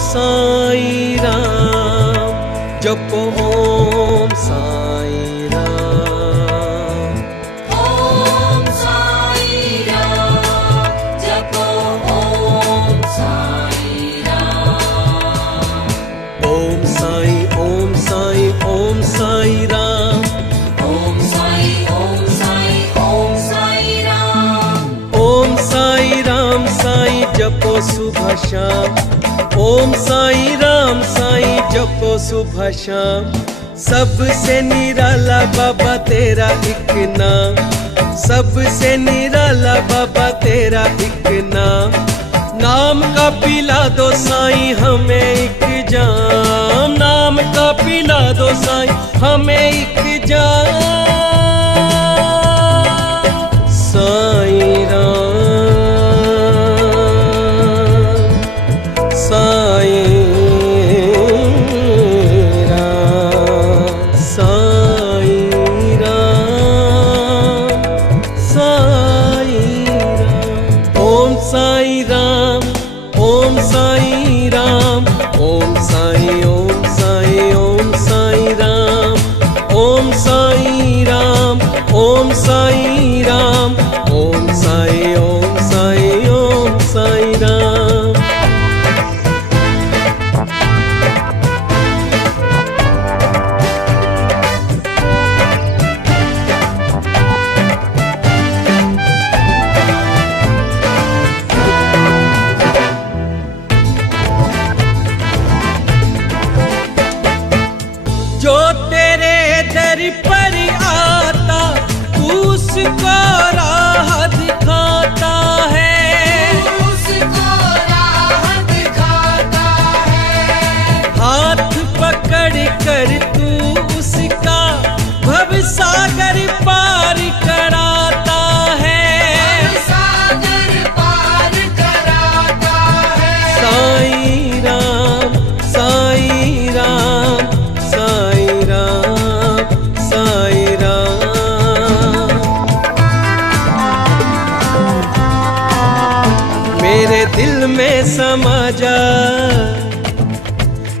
साई राम, जपो ओम साई राम। ओम साई राम, जपो ओम साई राम। ओम साई ओम साई ओम साई राम। ओम साई ओम साई ओम साई राम। ओम साई राम साई जपो सुबह शाम। ओम साई राम साई जपो सुबह शाम। सबसे निराला बाबा तेरा एक नाम, सबसे निराला बाबा तेरा एक नाम। नाम का पिला दो साईं हमें एक जाम, नाम का पिला दो साईं हमें एक जाम। साईं राम साईं राम साईं राम साईं राम। ओम साईं राम ओम साईं राम। ओम साईं ओम साईं ओम साईं राम। ओम साईं राम ओम साईं राम। ओम साईं ओम साईं ओम साईं राम। जो तेरे दर पर आता उसको राह दिखाता है, उसको राह दिखाता है। हाथ पकड़ कर तू उसका भव सागर पार कराता है। सागर पार कराता है। साईं राम साईं राम साईं राम साईं राम। मेरे दिल में समा जा,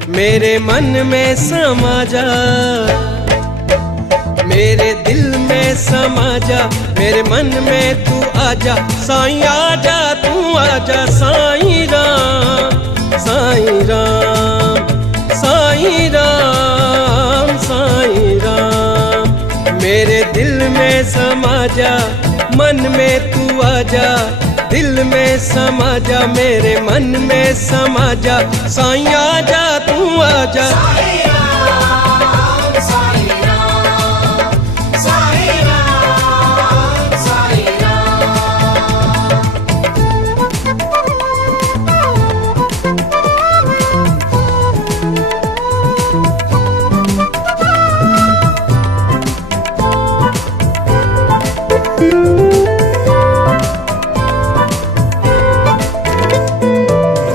मेरे मन में समा जा, मेरे दिल में समा जा, मेरे मन में तू आजा। साईं आजा तू आजा। साईं राम साईं राम साईं राम साईं राम। मेरे दिल में समा जा, मन में तू आजा, दिल में समा जा, मेरे मन में समा जा। साईं आजा तू आजा। साईं राम साईं राम साईं राम साईं राम।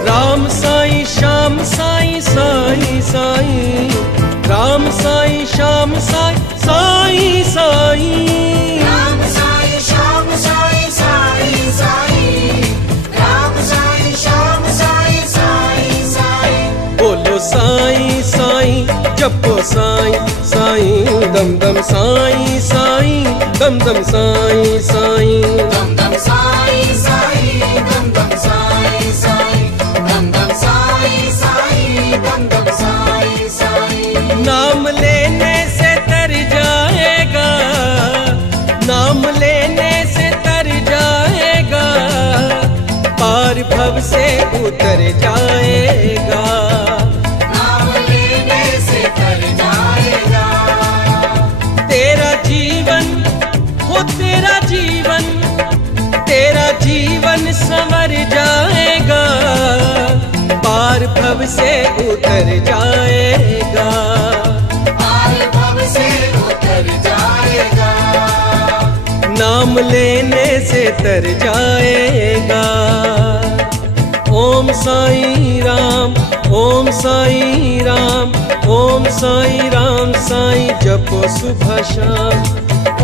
राम साईं श्याम साईं साईं साईं। राम साईं श्याम साईं साईं साईं। राम साईं श्याम साईं साईं साईं। राम साईं श्याम साईं साईं साईं। बोलो साईं साईं जपो साईं साईं। दम दम साईं साईं दम दम साईं साईं। दम दम साईं साईं दम दम साईं साईं। दम दम साईं साईं दम दम साईं साईं। नाम लेने से तर जाएगा, नाम लेने से तर जाएगा, पार भव से उतर जाएगा। नाम लेने से तर जाएगा। तेरा जीवन हो तेरा जीवन, तेरा जीवन संवर जाएगा, पार भव से उतर जाएगा। पार भव से उतर जाएगा। नाम लेने से तर जाएगा। ओम साईं राम ओम साईं राम। ओम साईं राम साईं जपो सुबह शाम।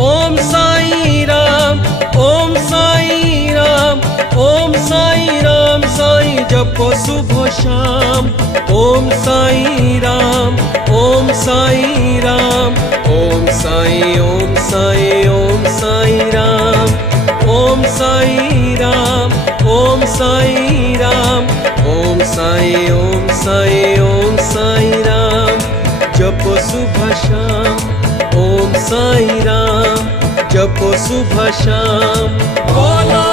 ओम साईं राम ओम साईं राम। ओम साईं राम साईं जपो सुबह शाम। ओम साईं राम ओम साईं राम। ओम साईं ओम साईं ओम साईं राम। ओम साईं राम ओम साईं राम। ओम साईं ओम साईं ओम साईं राम जपो सुबह शाम। ओम साईं राम जपो सुबह शाम। बोलो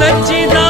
सच्चिदानंद